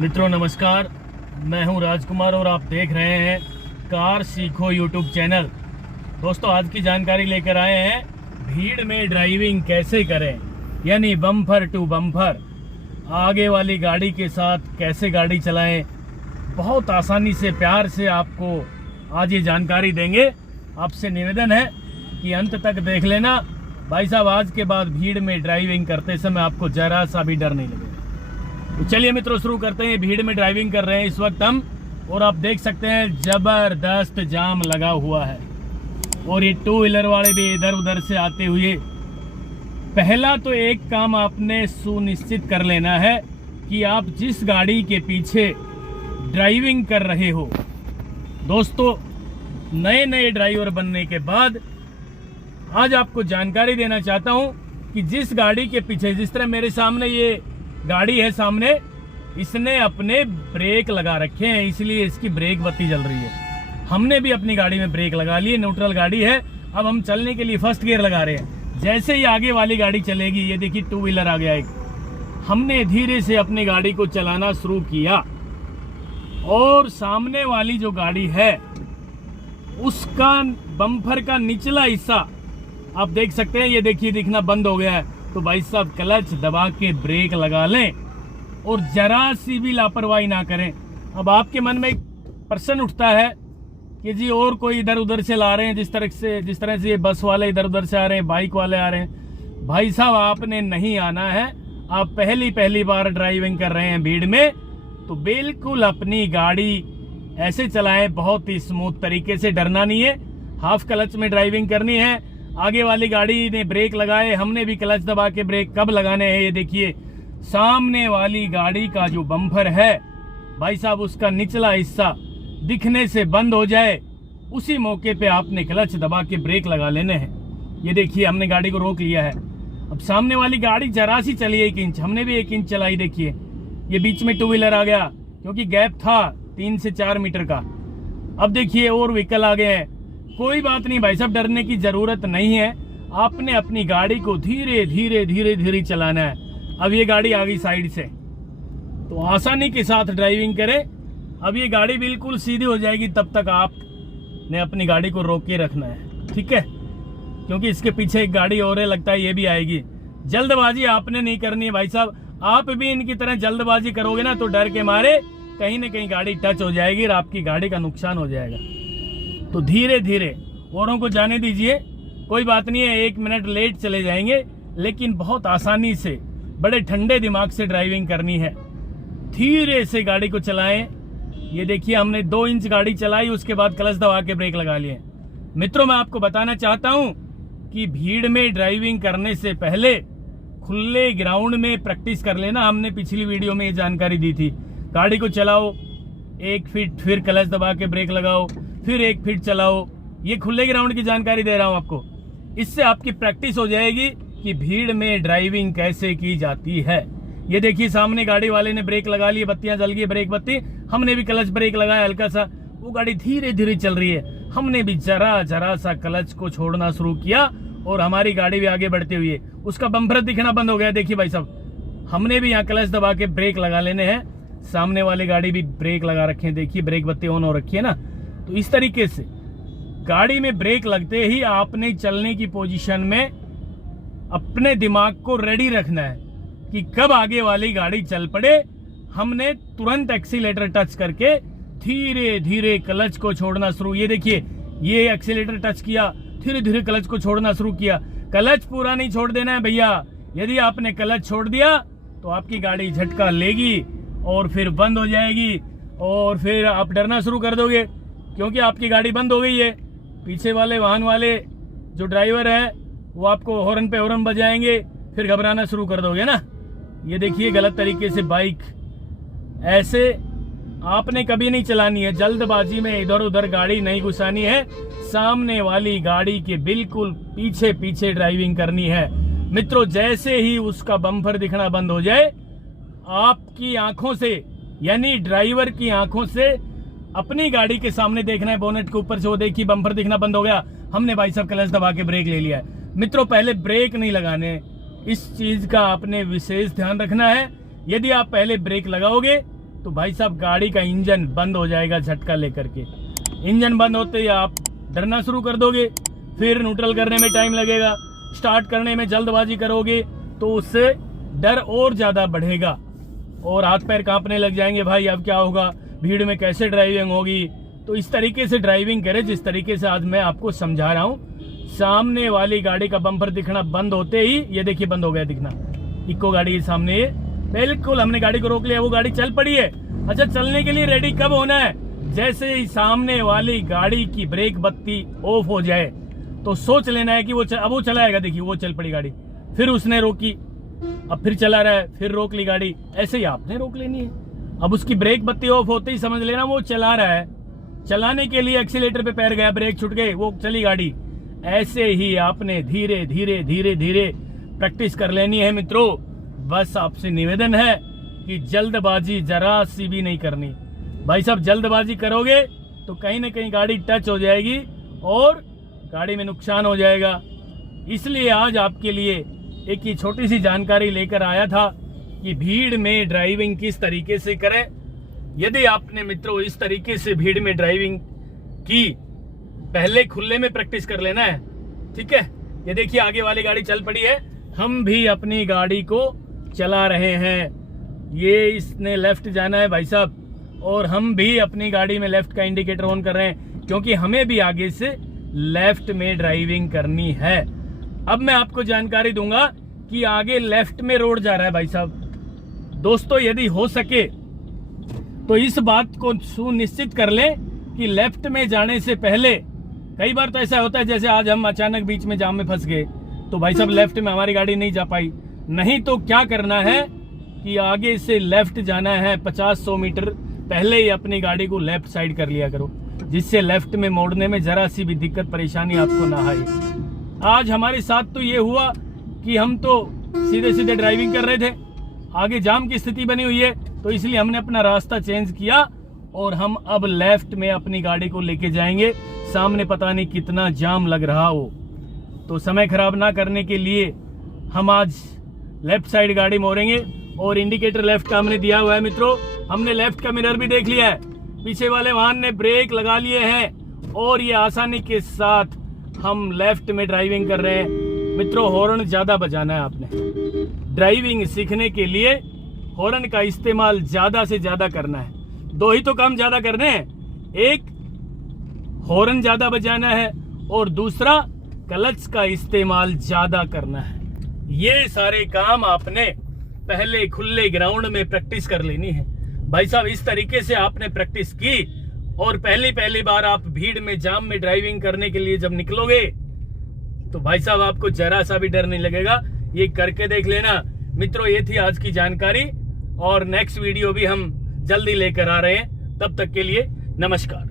मित्रों नमस्कार, मैं हूं राजकुमार और आप देख रहे हैं कार सीखो यूट्यूब चैनल। दोस्तों आज की जानकारी लेकर आए हैं भीड़ में ड्राइविंग कैसे करें, यानी बम्पर टू बम्पर आगे वाली गाड़ी के साथ कैसे गाड़ी चलाएं। बहुत आसानी से प्यार से आपको आज ये जानकारी देंगे। आपसे निवेदन है कि अंत तक देख लेना। भाई साहब आज के बाद भीड़ में ड्राइविंग करते समय आपको जरा सा भी डर नहीं लगेगा। तो चलिए मित्रों शुरू करते हैं। भीड़ में ड्राइविंग कर रहे हैं इस वक्त हम, और आप देख सकते हैं जबरदस्त जाम लगा हुआ है और ये टू व्हीलर वाले भी इधर उधर से आते हुए। पहला तो एक काम आपने सुनिश्चित कर लेना है कि आप जिस गाड़ी के पीछे ड्राइविंग कर रहे हो, दोस्तों नए नए ड्राइवर बनने के बाद आज आपको जानकारी देना चाहता हूं कि जिस गाड़ी के पीछे, जिस तरह मेरे सामने ये गाड़ी है सामने, इसने अपने ब्रेक लगा रखे हैं, इसलिए इसकी ब्रेक बत्ती जल रही है। हमने भी अपनी गाड़ी में ब्रेक लगा ली है, न्यूट्रल गाड़ी है। अब हम चलने के लिए फर्स्ट गियर लगा रहे हैं। जैसे ही आगे वाली गाड़ी चलेगी, ये देखिए टू व्हीलर आ गया एक, हमने धीरे से अपनी गाड़ी को चलाना शुरू किया और सामने वाली जो गाड़ी है उसका बम्पर का निचला हिस्सा आप देख सकते हैं, ये देखिए दिखना बंद हो गया है। तो भाई साहब क्लच दबा के ब्रेक लगा लें और जरा सी भी लापरवाही ना करें। अब आपके मन में एक प्रश्न उठता है कि जी और कोई इधर उधर से ला रहे हैं, जिस तरह से ये बस वाले इधर उधर से आ रहे हैं, बाइक वाले आ रहे हैं। भाई साहब आपने नहीं आना है। आप पहली बार ड्राइविंग कर रहे हैं भीड़ में, तो बिल्कुल अपनी गाड़ी ऐसे चलाएं बहुत ही स्मूथ तरीके से, डरना नहीं है। हाफ क्लच में ड्राइविंग करनी है। आगे वाली गाड़ी ने ब्रेक लगाए, हमने भी क्लच दबा के ब्रेक कब लगाने हैं। ये देखिए सामने वाली गाड़ी का जो बम्पर है भाई साहब, उसका निचला हिस्सा दिखने से बंद हो जाए, उसी मौके पे आपने क्लच दबा के ब्रेक लगा लेने हैं। ये देखिए हमने गाड़ी को रोक लिया है। अब सामने वाली गाड़ी जरा सी चली 1 इंच, हमने भी 1 इंच चलाई। देखिए ये बीच में टू व्हीलर आ गया क्योंकि गैप था 3 से 4 मीटर का। अब देखिए और व्हीकल आ गए हैं। कोई बात नहीं भाई साहब, डरने की जरूरत नहीं है। आपने अपनी गाड़ी को धीरे धीरे चलाना है। अब ये गाड़ी आ गई साइड से, तो आसानी के साथ ड्राइविंग करें। अब ये गाड़ी बिल्कुल सीधी हो जाएगी, तब तक आपने अपनी गाड़ी को रोक के रखना है, ठीक है, क्योंकि इसके पीछे एक गाड़ी और है, लगता है ये भी आएगी। जल्दबाजी आपने नहीं करनी है भाई साहब। आप भी इनकी तरह जल्दबाजी करोगे ना तो डर के मारे कहीं ना कहीं गाड़ी टच हो जाएगी और आपकी गाड़ी का नुकसान हो जाएगा। तो धीरे धीरे औरों को जाने दीजिए, कोई बात नहीं है, 1 मिनट लेट चले जाएंगे, लेकिन बहुत आसानी से बड़े ठंडे दिमाग से ड्राइविंग करनी है। धीरे से गाड़ी को चलाएं। ये देखिए हमने 2 इंच गाड़ी चलाई, उसके बाद क्लच दबा के ब्रेक लगा लिए। मित्रों मैं आपको बताना चाहता हूं कि भीड़ में ड्राइविंग करने से पहले खुले ग्राउंड में प्रैक्टिस कर लेना। हमने पिछली वीडियो में ये जानकारी दी थी। गाड़ी को चलाओ 1 फीट, फिर क्लच दबा के ब्रेक लगाओ, फिर 1 फीट चलाओ। ये खुले ग्राउंड की जानकारी दे रहा हूं आपको। इससे आपकी प्रैक्टिस हो जाएगी कि भीड़ में ड्राइविंग कैसे की जाती है। ये देखिए सामने गाड़ी वाले ने ब्रेक लगा लिए, बत्तियां जल गई, ब्रेक बत्ती। हमने भी क्लच ब्रेक लगाया हल्का सा, वो गाड़ी धीरे धीरे चल रही है। हमने भी जरा सा क्लच को छोड़ना शुरू किया और हमारी गाड़ी भी आगे बढ़ते हुए उसका बम्पर दिखना बंद हो गया। देखिए भाई साहब हमने भी यहाँ क्लच दबा के ब्रेक लगा लेने हैं। सामने वाली गाड़ी भी ब्रेक लगा रखे हैं, देखिए ब्रेक बत्ती ऑन हो रखी है ना। तो इस तरीके से गाड़ी में ब्रेक लगते ही आपने चलने की पोजीशन में अपने दिमाग को रेडी रखना है कि कब आगे वाली गाड़ी चल पड़े, हमने तुरंत एक्सीलेटर टच करके धीरे धीरे क्लच को छोड़ना शुरू। ये देखिए ये एक्सीलेटर टच किया, धीरे धीरे क्लच को छोड़ना शुरू किया। क्लच पूरा नहीं छोड़ देना है भैया। यदि आपने क्लच छोड़ दिया तो आपकी गाड़ी झटका लेगी और फिर बंद हो जाएगी और फिर आप डरना शुरू कर दोगे क्योंकि आपकी गाड़ी बंद हो गई है। पीछे वाले वाहन वाले जो ड्राइवर है वो आपको हॉर्न पे हॉर्न बजाएंगे, फिर घबराना शुरू कर दोगे ना। ये देखिए गलत तरीके से बाइक ऐसे आपने कभी नहीं चलानी है। जल्दबाजी में इधर उधर गाड़ी नहीं घुसानी है। सामने वाली गाड़ी के बिल्कुल पीछे पीछे ड्राइविंग करनी है। मित्रों जैसे ही उसका बम्पर दिखना बंद हो जाए, आपकी आंखों से यानी ड्राइवर की आंखों से अपनी गाड़ी के सामने देखना है, बोनेट के ऊपर से। वो देखिए बम्पर दिखना बंद हो गया, हमने भाई साहब क्लच दबा के ब्रेक ले लिया है। मित्रों पहले ब्रेक नहीं लगाने, इस चीज का आपने विशेष ध्यान रखना है। यदि आप पहले ब्रेक लगाओगे तो भाई साहब गाड़ी का इंजन बंद हो जाएगा झटका लेकर के। इंजन बंद होते ही आप डरना शुरू कर दोगे, फिर न्यूट्रल करने में टाइम लगेगा, स्टार्ट करने में जल्दबाजी करोगे तो उससे डर और ज़्यादा बढ़ेगा और हाथ पैर कांपने लग जाएंगे। भाई अब क्या होगा, भीड़ में कैसे ड्राइविंग होगी। तो इस तरीके से ड्राइविंग करें जिस तरीके से आज मैं आपको समझा रहा हूँ। सामने वाली गाड़ी का बम्पर दिखना बंद होते ही, ये देखिए बंद हो गया दिखना, इको गाड़ी के सामने ये बिल्कुल हमने गाड़ी को रोक लिया, वो गाड़ी चल पड़ी है। अच्छा, चलने के लिए रेडी कब होना है? जैसे ही सामने वाली गाड़ी की ब्रेक बत्ती ऑफ हो जाए तो सोच लेना है कि अब वो चलाएगा। देखिए वो चल पड़ी गाड़ी, फिर उसने रोकी, अब फिर चला रहा है, फिर रोक ली गाड़ी। ऐसे ही आपने रोक लेनी है। अब उसकी ब्रेक बत्ती ऑफ होते ही समझ लेना वो चला रहा है। चलाने के लिए एक्सीलेटर पे पैर गया, ब्रेक छूट गए, वो चली गाड़ी। ऐसे ही आपने धीरे धीरे धीरे धीरे प्रैक्टिस कर लेनी है मित्रों। बस आपसे निवेदन है कि जल्दबाजी जरा सी भी नहीं करनी। भाई साहब जल्दबाजी करोगे तो कहीं ना कहीं गाड़ी टच हो जाएगी और गाड़ी में नुकसान हो जाएगा। इसलिए आज आपके लिए एक ही छोटी सी जानकारी लेकर आया था कि भीड़ में ड्राइविंग किस तरीके से करें। यदि आपने मित्रों इस तरीके से भीड़ में ड्राइविंग की, पहले खुले में प्रैक्टिस कर लेना है, ठीक है। ये देखिए आगे वाली गाड़ी चल पड़ी है, हम भी अपनी गाड़ी को चला रहे हैं। ये इसने लेफ्ट जाना है भाई साहब, और हम भी अपनी गाड़ी में लेफ्ट का इंडिकेटर ऑन कर रहे हैं क्योंकि हमें भी आगे से लेफ्ट में ड्राइविंग करनी है। अब मैं आपको जानकारी दूंगा कि आगे लेफ्ट में रोड जा रहा है भाई साहब। दोस्तों यदि हो सके तो इस बात को सुनिश्चित कर लें कि लेफ्ट में जाने से पहले, कई बार तो ऐसा होता है जैसे आज हम अचानक बीच में जाम में फंस गए तो भाई साहब लेफ्ट में हमारी गाड़ी नहीं जा पाई। नहीं तो क्या करना है कि आगे से लेफ्ट जाना है, 50-100 मीटर पहले ही अपनी गाड़ी को लेफ्ट साइड कर लिया करो, जिससे लेफ्ट में मोड़ने में जरा सी भी दिक्कत परेशानी आपको ना आए। आज हमारे साथ तो ये हुआ कि हम तो सीधे सीधे ड्राइविंग कर रहे थे, आगे जाम की स्थिति बनी हुई है, तो इसलिए हमने अपना रास्ता चेंज किया और हम अब लेफ्ट में अपनी गाड़ी को लेके जाएंगे। सामने पता नहीं कितना जाम लग रहा हो, तो समय खराब ना करने के लिए हम आज लेफ्ट साइड गाड़ी मोड़ेंगे। और इंडिकेटर लेफ्ट का हमने दिया हुआ है मित्रों। हमने लेफ्ट का मिरर भी देख लिया है, पीछे वाले वाहन ने ब्रेक लगा लिए हैं और ये आसानी के साथ हम लेफ्ट में ड्राइविंग कर रहे हैं। मित्रों हॉर्न ज्यादा बजाना है आपने। ड्राइविंग सीखने के लिए हॉर्न का इस्तेमाल ज्यादा से ज्यादा करना है। दो ही तो काम ज्यादा करने हैं, एक हॉर्न ज्यादा बजाना है और दूसरा क्लच का इस्तेमाल ज्यादा करना है। ये सारे काम आपने पहले खुले ग्राउंड में प्रैक्टिस कर लेनी है भाई साहब। इस तरीके से आपने प्रैक्टिस की और पहली बार आप भीड़ में जाम में ड्राइविंग करने के लिए जब निकलोगे तो भाई साहब आपको जरा सा भी डर नहीं लगेगा। ये करके देख लेना मित्रों। ये थी आज की जानकारी और नेक्स्ट वीडियो भी हम जल्दी लेकर आ रहे हैं। तब तक के लिए नमस्कार।